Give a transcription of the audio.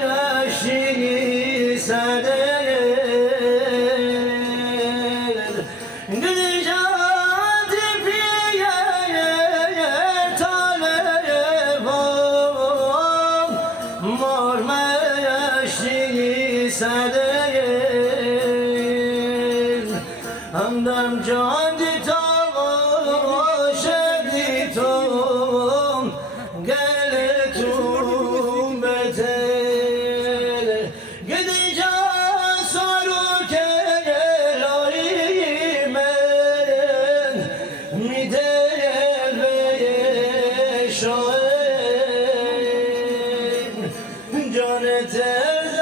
مرمشی سدر گریجات پیه طالبان مرمشی سدر همدم جان دی تا شدی تو گل تو بتل گدی جان سارو که لایی من میده به شاید جان تر